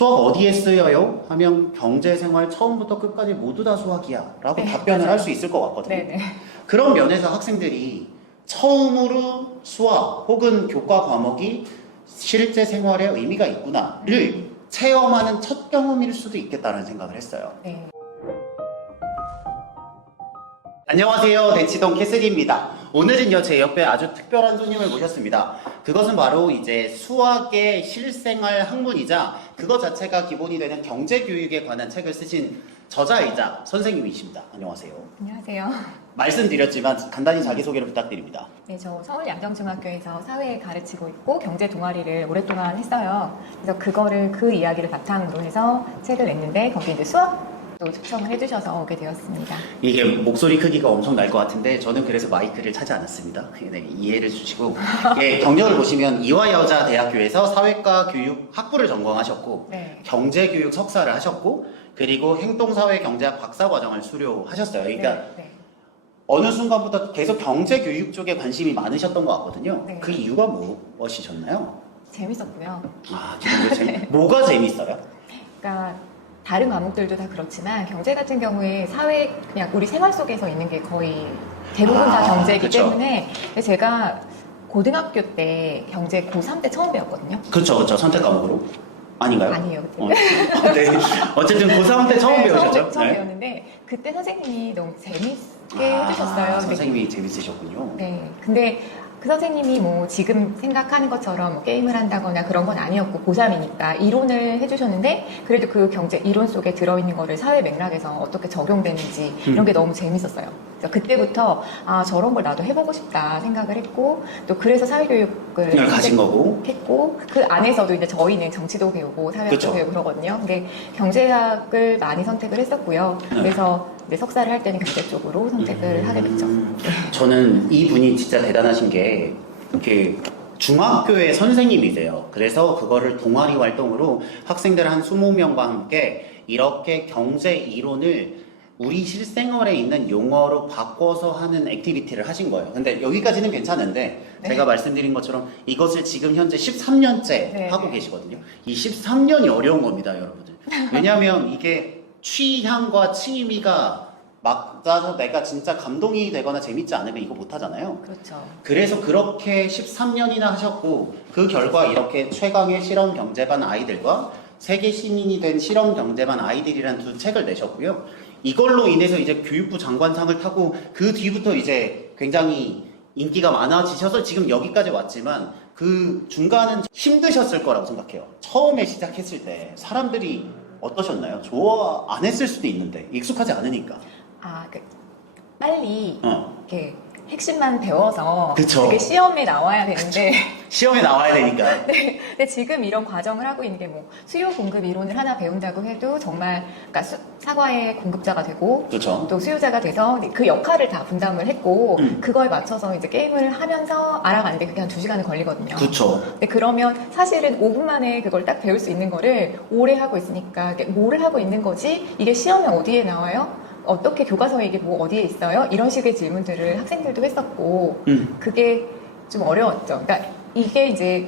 수학 어디에 쓰여요? 하면 경제생활 처음부터 끝까지 모두 다 수학이야 라고 답변을 할 수 있을 것 같거든요. 네네. 그런 면에서 학생들이 처음으로 수학 혹은 교과 과목이 실제 생활에 의미가 있구나를 체험하는 첫 경험일 수도 있겠다는 생각을 했어요. 네. 안녕하세요. 대치동 캐슬입니다. 오늘은요, 제 옆에 아주 특별한 손님을 모셨습니다. 그것은 바로 이제 수학의 실생활 학문이자 그것 자체가 기본이 되는 경제교육에 관한 책을 쓰신 저자이자 선생님이십니다. 안녕하세요. 안녕하세요. 말씀드렸지만 간단히 자기소개를 부탁드립니다. 네, 저 서울 양정중학교에서 사회 가르치고 있고 경제 동아리를 오랫동안 했어요. 그래서 그 이야기를 바탕으로 해서 책을 냈는데 거기 이제 수학도 초청을 해주셔서 오게 되었습니다. 이게 목소리 크기가 엄청 날 것 같은데 저는 그래서 마이크를 차지 않았습니다. 네, 이해를 주시고 예, 경력을 보시면 이화여자대학교에서 사회과 교육 학부를 전공하셨고 네. 경제교육 석사를 하셨고 그리고 행동사회경제학 박사과정을 수료하셨어요. 그러니까 네. 어느 순간부터 계속 경제교육 쪽에 관심이 많으셨던 것 같거든요. 네. 그 이유가 무엇이셨나요? 재밌었고요. 아, 뭐가 재밌어요? 그러니까 다른 과목들도 다 그렇지만 경제 같은 경우에 사회 그냥 우리 생활 속에서 있는 게 거의 대부분 다 경제이기 그쵸. 때문에 제가 고등학교 때 경제 고3 때 처음 배웠거든요. 그렇죠. 선택 과목으로. 아닌가요? 아니에요. 네. 어쨌든 고3 때 처음 네, 배우셨죠? 처음 네. 배웠는데 그때 선생님이 너무 재밌게 해주셨어요. 근데 선생님이 재밌으셨군요. 네. 근데 그 선생님이 뭐 지금 생각하는 것처럼 뭐 게임을 한다거나 그런 건 아니었고 고3이니까 이론을 해주셨는데 그래도 그 경제 이론 속에 들어있는 거를 사회 맥락에서 어떻게 적용되는지 이런 게 너무 재밌었어요. 그래서 그때부터 아 저런 걸 나도 해보고 싶다 생각을 했고 또 그래서 사회교육을 가신 거고. 했고 그 안에서도 이제 저희는 정치도 배우고 사회학도 그쵸. 배우고 그러거든요. 근데 경제학을 많이 선택을 했었고요. 그래서 이제 석사를 할 때는 경제 쪽으로 선택을 하게 됐죠. 저는 이분이 진짜 대단하신 게 이렇게 중학교의 선생님이세요. 그래서 그거를 동아리 활동으로 학생들 한 20명과 함께 이렇게 경제 이론을 우리 실생활에 있는 용어로 바꿔서 하는 액티비티를 하신 거예요. 근데 여기까지는 괜찮은데 네. 제가 말씀드린 것처럼 이것을 지금 현재 13년째 네. 하고 계시거든요. 이 13년이 어려운 겁니다, 여러분들. 왜냐하면 이게 취향과 취미가 맞아서 내가 진짜 감동이 되거나 재밌지 않으면 이거 못 하잖아요. 그렇죠. 그래서 그렇게 13년이나 하셨고 그 결과 이렇게 최강의 실험 경제반 아이들과 세계 시민이 된 실험 경제반 아이들이란 두 책을 내셨고요. 이걸로 인해서 이제 교육부 장관상을 타고 그 뒤부터 이제 굉장히 인기가 많아지셔서 지금 여기까지 왔지만 그 중간은 힘드셨을 거라고 생각해요. 처음에 시작했을 때 사람들이 어떠셨나요? 좋아 안 했을 수도 있는데 익숙하지 않으니까. 빨리 어. 이렇게 핵심만 배워서 그쵸. 그게 시험에 나와야 되는데 시험에 나와야 되니까. 네, 근데 지금 이런 과정을 하고 있는 게 뭐 수요 공급 이론을 하나 배운다고 해도 정말 그러니까 사과의 공급자가 되고 그렇죠. 또 수요자가 돼서 그 역할을 다 분담을 했고 그거에 맞춰서 이제 게임을 하면서 알아가는데 그게 한 2시간은 걸리거든요. 그렇죠. 근데 그러면 사실은 5분 만에 그걸 딱 배울 수 있는 거를 오래 하고 있으니까 뭐를 하고 있는 거지? 이게 시험에 어디에 나와요? 어떻게 교과서에 이게 뭐 어디에 있어요? 이런 식의 질문들을 학생들도 했었고 그게 좀 어려웠죠. 그러니까 이게 이제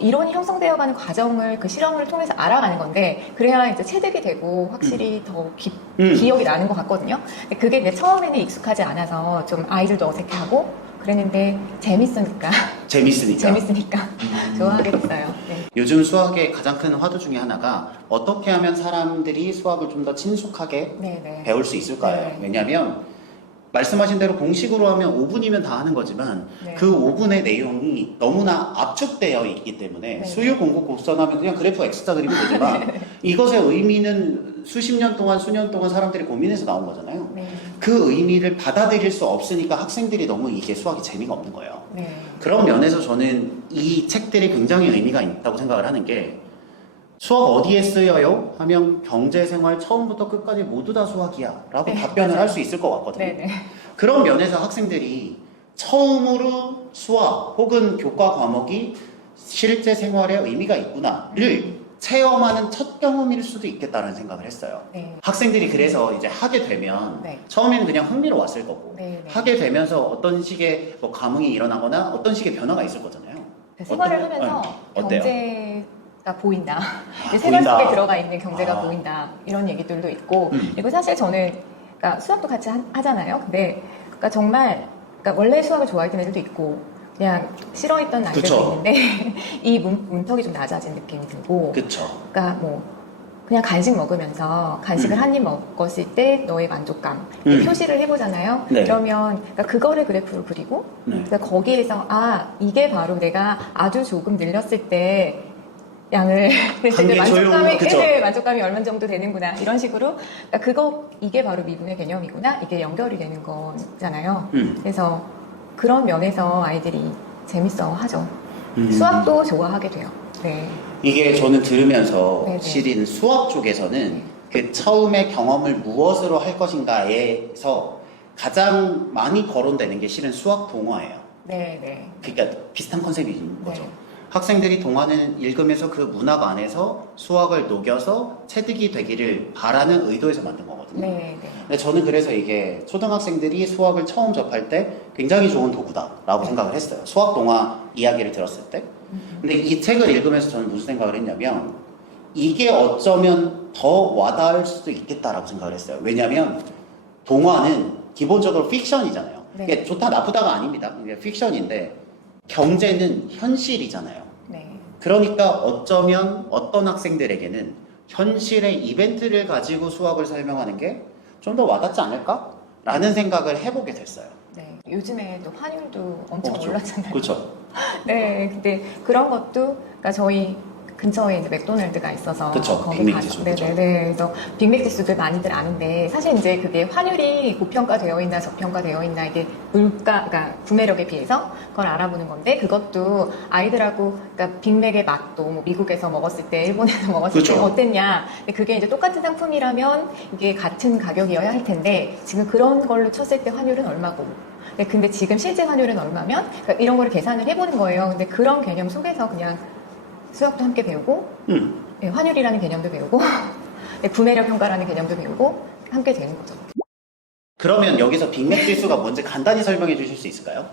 이론이 형성되어가는 과정을 그 실험을 통해서 알아가는 건데 그래야 이제 체득이 되고 확실히 더 기억이 나는 것 같거든요. 근데 그게 내 처음에는 익숙하지 않아서 좀 아이들도 어색해하고 그랬는데 재밌으니까 좋아하게 됐어요. 네. 요즘 수학의 가장 큰 화두 중에 하나가 어떻게 하면 사람들이 수학을 좀 더 친숙하게 네. 배울 수 있을까요? 네. 왜냐하면 말씀하신 대로 공식으로 하면 5분이면 다 하는 거지만 네. 그 5분의 내용이 너무나 압축되어 있기 때문에 네. 수요 공급 곡선하면 그냥 그래프 X자 그리면 되지만 이것의 의미는 수십 년 동안 수년 동안 사람들이 고민해서 나온 거잖아요. 네. 그 의미를 받아들일 수 없으니까 학생들이 너무 이게 수학이 재미가 없는 거예요. 네. 그런 면에서 저는 이 책들이 굉장히 의미가 있다고 생각을 하는 게 수학 어디에 쓰여요? 하면 경제생활 처음부터 끝까지 모두 다 수학이야 라고 네, 답변을 맞아요. 할 수 있을 것 같거든요. 네. 그런 면에서 학생들이 처음으로 수학 혹은 교과 과목이 실제 생활에 의미가 있구나를 체험하는 첫 경험일 수도 있겠다는 생각을 했어요. 네. 학생들이 그래서 이제 하게 되면 네. 처음에는 그냥 흥미로 왔을 거고 네. 하게 되면서 어떤 식의 뭐 감흥이 일어나거나 어떤 식의 변화가 있을 거잖아요. 생활을 어때요? 하면서 어때요? 경제 보인다. 이 보인다. 생활 속에 들어가 있는 경제가 아. 보인다. 이런 얘기들도 있고. 음. 그리고 사실 저는 그러니까 수학도 같이 하잖아요. 근데 그러니까 정말 그러니까 원래 수학을 좋아했던 애들도 있고 그냥 싫어했던 아이들도 그쵸. 있는데 이 문턱이 좀 낮아진 느낌이 들고. 그쵸. 그러니까 뭐 그냥 간식 먹으면서 간식을 한 입 먹었을 때 너의 만족감 이렇게 표시를 해보잖아요. 네. 그러면 그러니까 그거를 그래프로 그리고 네. 그러니까 거기에서 이게 바로 내가 아주 조금 늘렸을 때 양을 한개 만족감이 그쵸. 만족감이 얼마 정도 되는구나 이런 식으로 그러니까 이게 바로 미분의 개념이구나 이게 연결이 되는 거잖아요. 그래서 그런 면에서 아이들이 재밌어 하죠. 수학도 좋아하게 돼요. 네. 이게 저는 들으면서 네네. 실은 수학 쪽에서는 그 처음에 경험을 무엇으로 할 것인가에서 가장 많이 거론되는 게 실은 수학 동화예요. 네, 네. 그러니까 비슷한 컨셉인 거죠. 네. 학생들이 동화는 읽으면서 그 문학 안에서 수학을 녹여서 체득이 되기를 바라는 의도에서 만든 거거든요. 네, 네. 근데 저는 그래서 이게 초등학생들이 수학을 처음 접할 때 굉장히 좋은 도구다라고 생각을 했어요. 수학 동화 이야기를 들었을 때. 근데 이 책을 읽으면서 저는 무슨 생각을 했냐면 이게 어쩌면 더 와닿을 수도 있겠다라고 생각을 했어요. 왜냐하면 동화는 기본적으로 픽션이잖아요. 네. 이게 좋다 나쁘다가 아닙니다. 이게 픽션인데 경제는 현실이잖아요. 네. 그러니까 어쩌면 어떤 학생들에게는 현실의 이벤트를 가지고 수학을 설명하는 게 좀 더 와닿지 않을까라는 생각을 해보게 됐어요. 네. 요즘에 또 환율도 엄청 그렇죠. 올랐잖아요. 그렇죠. 네, 근데 그런 것도 그러니까 저희 근처에 이제 맥도날드가 있어서 그쵸, 거기 빅맥 가서 지수, 네네 그래서 빅맥 지수들 많이들 아는데 사실 이제 그게 환율이 고평가되어 있나 저평가되어 있나 이게 그러니까 구매력에 비해서 그걸 알아보는 건데 그것도 아이들하고 그러니까 빅맥의 맛도 뭐 미국에서 먹었을 때 일본에서 먹었을 때 그쵸. 어땠냐 근데 그게 이제 똑같은 상품이라면 이게 같은 가격이어야 할 텐데 지금 그런 걸로 쳤을 때 환율은 얼마고 근데 지금 실제 환율은 얼마면 그러니까 이런 거를 계산을 해보는 거예요. 근데 그런 개념 속에서 그냥 수학도 함께 배우고 네, 환율이라는 개념도 배우고 네, 구매력 평가라는 개념도 배우고 함께 되는 거죠. 그러면 여기서 빅맥 지수가 뭔지 간단히 설명해 주실 수 있을까요?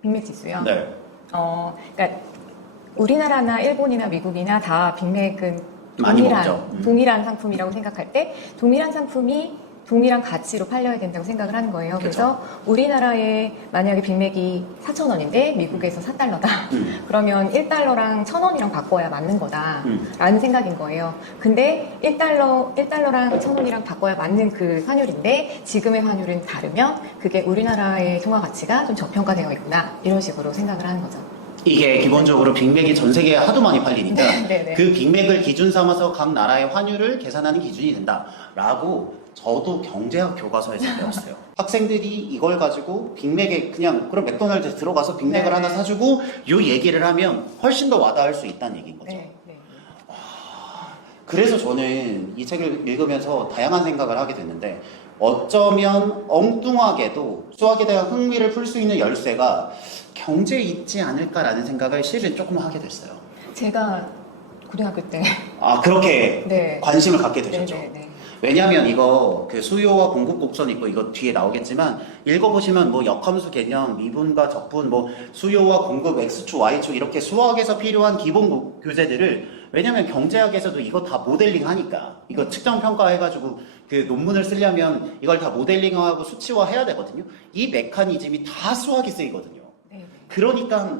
빅맥 지수요. 네. 그러니까 우리나라나 일본이나 미국이나 다 빅맥은 많이 먹죠. 동일한 상품이라고 생각할 때 동일한 상품이 동일한 가치로 팔려야 된다고 생각을 하는 거예요. 그래서 우리나라에 만약에 빅맥이 4,000원인데 미국에서 4달러다. 그러면 1달러랑 1,000원이랑 바꿔야 맞는 거다라는 생각인 거예요. 근데 1달러랑 1,000원이랑 바꿔야 맞는 그 환율인데 지금의 환율은 다르면 그게 우리나라의 통화 가치가 좀 저평가되어 있구나. 이런 식으로 생각을 하는 거죠. 이게 기본적으로 빅맥이 전 세계에 하도 많이 팔리니까 네. 그 빅맥을 기준 삼아서 각 나라의 환율을 계산하는 기준이 된다라고 저도 경제학 교과서에서 배웠어요. 학생들이 이걸 가지고 빅맥에 그냥 그럼 맥도날드 들어가서 빅맥을 네. 하나 사주고 요 얘기를 하면 훨씬 더 와닿을 수 있다는 얘기인 거죠. 네. 그래서 저는 이 책을 읽으면서 다양한 생각을 하게 됐는데 어쩌면 엉뚱하게도 수학에 대한 흥미를 풀 수 있는 열쇠가 경제에 있지 않을까라는 생각을 실은 조금 하게 됐어요. 제가 고등학교 때 그렇게 네. 관심을 갖게 되셨죠. 네. 왜냐하면 이거 그 수요와 공급 곡선 있고 이거 뒤에 나오겠지만 읽어보시면 뭐 역함수 개념, 미분과 적분, 뭐 수요와 공급, x축, y축 이렇게 수학에서 필요한 기본 교재들을 왜냐면 경제학에서도 이거 다 모델링 하니까 이거 측정 평가해가지고 그 논문을 쓰려면 이걸 다 모델링하고 수치화 해야 되거든요. 이 메커니즘이 다 수학이 쓰이거든요. 네. 그러니까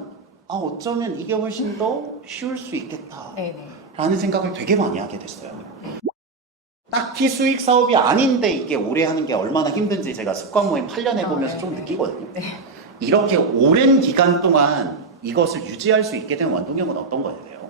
어쩌면 이게 훨씬 더 쉬울 수 있겠다 네. 라는 생각을 되게 많이 하게 됐어요. 딱히 수익 사업이 아닌데 이게 오래 하는 게 얼마나 힘든지 제가 습관 모임 8년 해보면서 좀 느끼거든요. 네. 이렇게 오랜 기간 동안 이것을 유지할 수 있게 된 원동력은 어떤 거예요?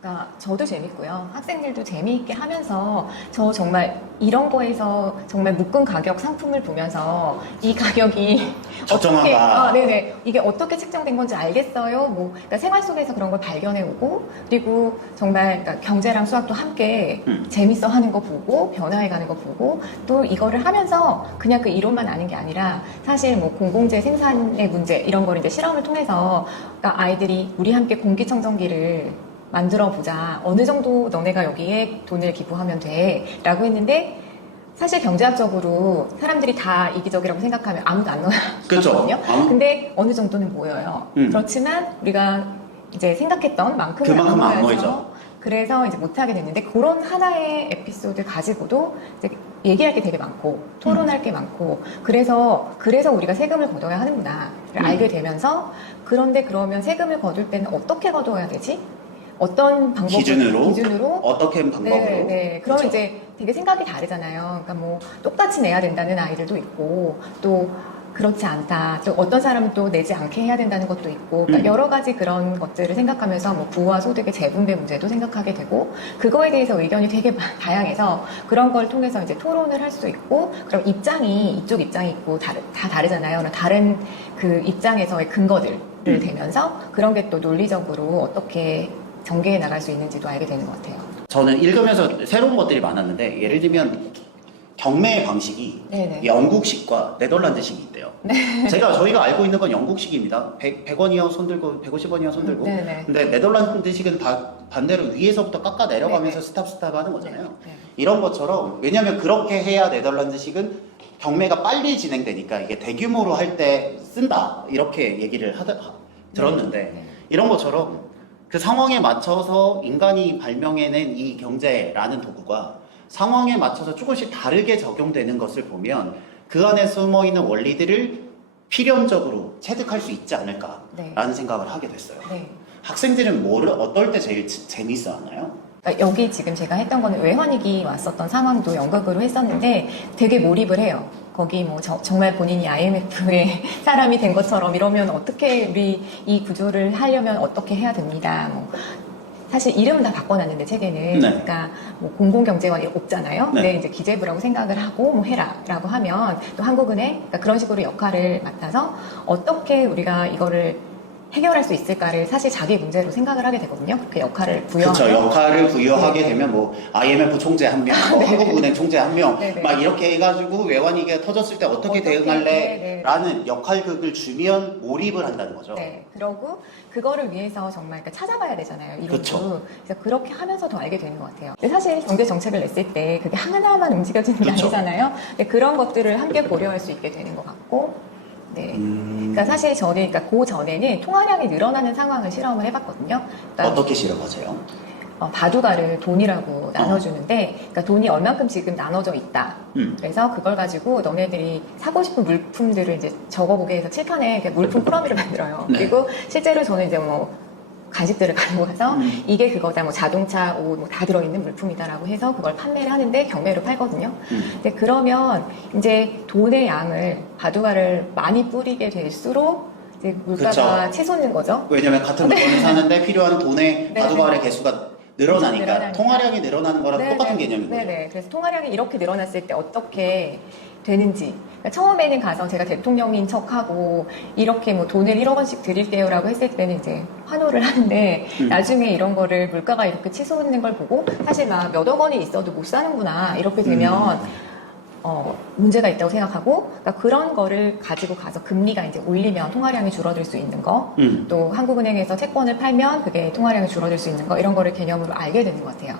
그러니까 저도 재밌고요. 학생들도 재미있게 하면서 저 정말 이런 거에서 정말 묶은 가격 상품을 보면서 이 가격이 적정한가? 네네. 이게 어떻게 책정된 건지 알겠어요. 뭐 그러니까 생활 속에서 그런 걸 발견해 오고 그리고 정말 그러니까 경제랑 수학도 함께 재밌어 하는 거 보고 변화해 가는 거 보고 또 이거를 하면서 그냥 그 이론만 아는 게 아니라 사실 뭐 공공재 생산의 문제 이런 거를 이제 실험을 통해서 그러니까 아이들이 우리 함께 공기청정기를 만들어 보자. 어느 정도 너네가 여기에 돈을 기부하면 돼. 라고 했는데 사실 경제학적으로 사람들이 다 이기적이라고 생각하면 아무도 안 넣었거든요. 근데 어느 정도는 모여요. 그렇지만 우리가 이제 생각했던 만큼은 그만큼 안 모여서 모이죠. 그래서 이제 못하게 됐는데 그런 하나의 에피소드 가지고도 이제 얘기할 게 되게 많고 토론할 게 많고 그래서 우리가 세금을 걷어야 하는구나를 알게 되면서 그런데 그러면 세금을 거둘 때는 어떻게 거둬야 되지? 어떤 방법으로 기준으로 어떻게 방법으로 네. 그러면 그렇죠. 이제 되게 생각이 다르잖아요. 그러니까 뭐 똑같이 내야 된다는 아이들도 있고 또 그렇지 않다. 또 어떤 사람은 또 내지 않게 해야 된다는 것도 있고 그러니까 여러 가지 그런 것들을 생각하면서 뭐 부와 소득의 재분배 문제도 생각하게 되고 그거에 대해서 의견이 되게 다양해서 그런 걸 통해서 이제 토론을 할 수 있고 그럼 입장이 이쪽 입장이 있고 다 다르잖아요. 그럼 다른 그 입장에서의 근거들을 대면서 그런 게 또 논리적으로 어떻게 전개해 나갈 수 있는지도 알게 되는 것 같아요. 저는 읽으면서 새로운 것들이 많았는데 예를 들면 경매 방식이 네네. 영국식과 네덜란드식이 있대요. 저희가 알고 있는 건 영국식입니다. 100원이요 손들고 150원이요 손들고. 네네. 근데 네덜란드식은 다 반대로 위에서부터 깎아 내려가면서 네네. 스탑 하는 거잖아요. 네. 이런 것처럼 왜냐하면 그렇게 해야 네덜란드식은 경매가 빨리 진행되니까 이게 대규모로 할 때 쓴다 이렇게 얘기를 들었는데 네. 이런 것처럼 그 상황에 맞춰서 인간이 발명해낸 이 경제라는 도구가 상황에 맞춰서 조금씩 다르게 적용되는 것을 보면 그 안에 숨어있는 원리들을 필연적으로 체득할 수 있지 않을까라는 생각을 하게 됐어요. 네. 학생들은 어떨 때 제일 재밌어 하나요? 그러니까 여기 지금 제가 했던 거는 외환위기 왔었던 상황도 연극으로 했었는데 되게 몰입을 해요. 거기 뭐 정말 본인이 IMF의 사람이 된 것처럼 이러면 어떻게 우리 이 구조를 하려면 어떻게 해야 됩니다. 뭐 사실 이름은 다 바꿔놨는데 책에는 그러니까 뭐 공공경제원이 없잖아요. 근데 이제 기재부라고 생각을 하고 뭐 해라라고 하면 또 한국은행 그러니까 그런 식으로 역할을 맡아서 어떻게 우리가 이거를 해결할 수 있을까를 사실 자기 문제로 생각을 하게 되거든요. 그 역할을 부여하고. 그렇죠. 역할을 부여하게 되면 뭐 IMF 총재 한 명, 뭐 한국은행 총재 한 명, 막 이렇게 해가지고 외환위기가 터졌을 때 어떻게 대응할래? 라는 역할극을 주면 몰입을 한다는 거죠. 네. 그러고 그거를 위해서 정말 그러니까 찾아봐야 되잖아요. 이론도. 그렇죠. 그래서 그렇게 하면서 더 알게 되는 것 같아요. 근데 사실 경제 정책을 냈을 때 그게 하나만 움직여지는 게 아니잖아요. 근데 그런 것들을 함께 고려할 수 있게 되는 것 같고. 네. 그러니까 사실 저는 그러니까 그 전에는 통화량이 늘어나는 상황을 실험을 해봤거든요. 그러니까 어떻게 실험하세요? 바둑알을 돈이라고 나눠주는데, 그러니까 돈이 얼만큼 지금 나눠져 있다. 그래서 그걸 가지고 너네들이 사고 싶은 물품들을 이제 적어보게 해서 칠판에 이렇게 물품 프로미를 만들어요. 그리고 실제로 저는 이제 뭐 간식들을 가지고 가서 이게 그거다, 뭐 자동차, 옷, 뭐 다 들어있는 물품이다라고 해서 그걸 판매를 하는데 경매로 팔거든요. 근데 그러면 이제 돈의 양을 바둑알을 많이 뿌리게 될수록 이제 물가가 그쵸. 치솟는 거죠. 왜냐면 같은 물건을 사는데 필요한 돈의 바둑알의 개수가 늘어나니까 통화량이 늘어나는 거랑 똑같은 개념인 거죠. 네네. 그래서 통화량이 이렇게 늘어났을 때 어떻게 되는지. 그러니까 처음에는 가서 제가 대통령인 척하고 이렇게 뭐 돈을 1억 원씩 드릴게요라고 했을 때는 이제 환호를 하는데 나중에 이런 거를 물가가 이렇게 치솟는 걸 보고 사실 막 몇억 원이 있어도 못 사는구나 이렇게 되면 문제가 있다고 생각하고 그러니까 그런 거를 가지고 가서 금리가 이제 올리면 통화량이 줄어들 수 있는 거 또 한국은행에서 채권을 팔면 그게 통화량이 줄어들 수 있는 거 이런 거를 개념으로 알게 되는 것 같아요.